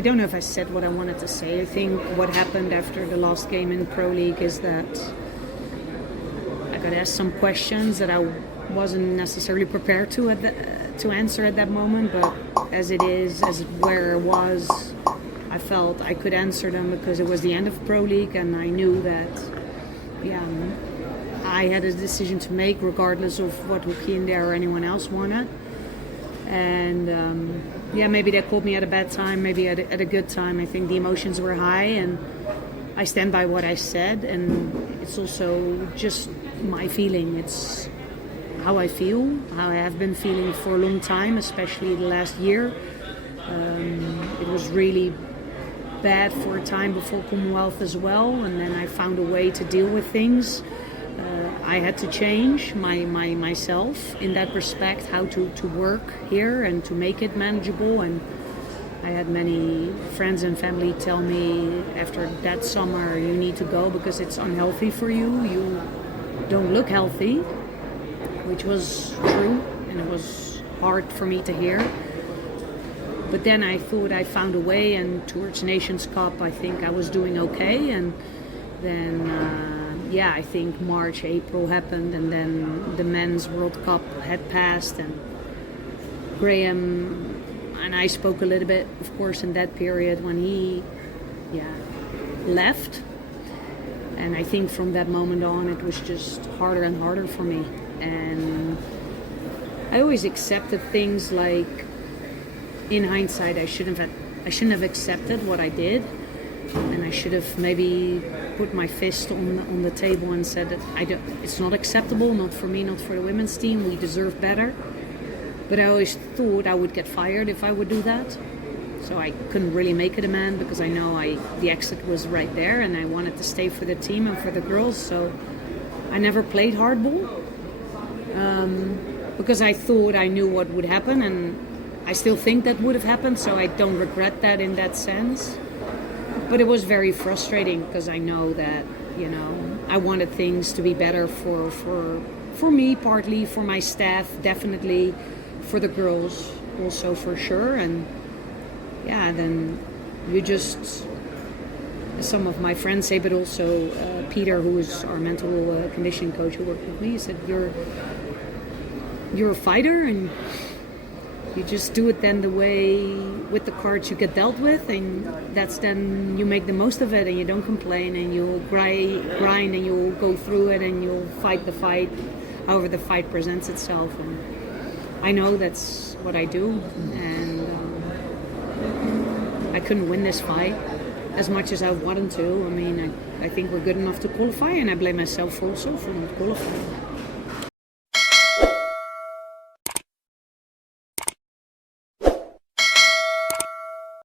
I don't know if I said what I wanted to say. I think what happened after the last game in Pro League is that I got asked some questions that I wasn't necessarily prepared to answer at that moment, but as it is, as where it was, I felt I could answer them because it was the end of Pro League, and I knew that, I had a decision to make regardless of what Hoekinde or anyone else wanted. And maybe that caught me at a bad time, maybe at a good time. I think the emotions were high, and I stand by what I said, and it's also just my feeling. It's how I feel, how I have been feeling for a long time, especially the last year. It was really bad for a time before Commonwealth as well, and then I found a way to deal with things. I had to change myself in that respect, how to work here and to make it manageable. And I had many friends and family tell me after that summer, you need to go because it's unhealthy for you. You don't look healthy, which was true, and it was hard for me to hear. But then I thought I found a way, and towards Nations Cup, I think I was doing okay. And then, I think March, April happened, and then the Men's World Cup had passed, and Graham and I spoke a little bit, of course, in that period when he, left. And I think from that moment on, it was just harder and harder for me. And I always accepted things like, in hindsight, I shouldn't have accepted what I did, and I should have maybe put my fist on the table and said that it's not acceptable, not for me, not for the women's team. We deserve better. But I always thought I would get fired if I would do that. So I couldn't really make a demand because I know the exit was right there, and I wanted to stay for the team and for the girls. So I never played hardball because I thought I knew what would happen, and I still think that would have happened. So I don't regret that in that sense. But it was very frustrating because I know that, I wanted things to be better for me, partly, for my staff, definitely, for the girls also for sure. And then you just, some of my friends say, but also Peter, who is our mental conditioning coach who worked with me, he said, you're a fighter, and you just do it then the way with the cards you get dealt with, and that's then you make the most of it, and you don't complain, and you'll grind and you'll go through it, and you'll fight the fight however the fight presents itself. And I know that's what I do, and I couldn't win this fight as much as I wanted to. I mean, I think we're good enough to qualify, and I blame myself also for not qualifying.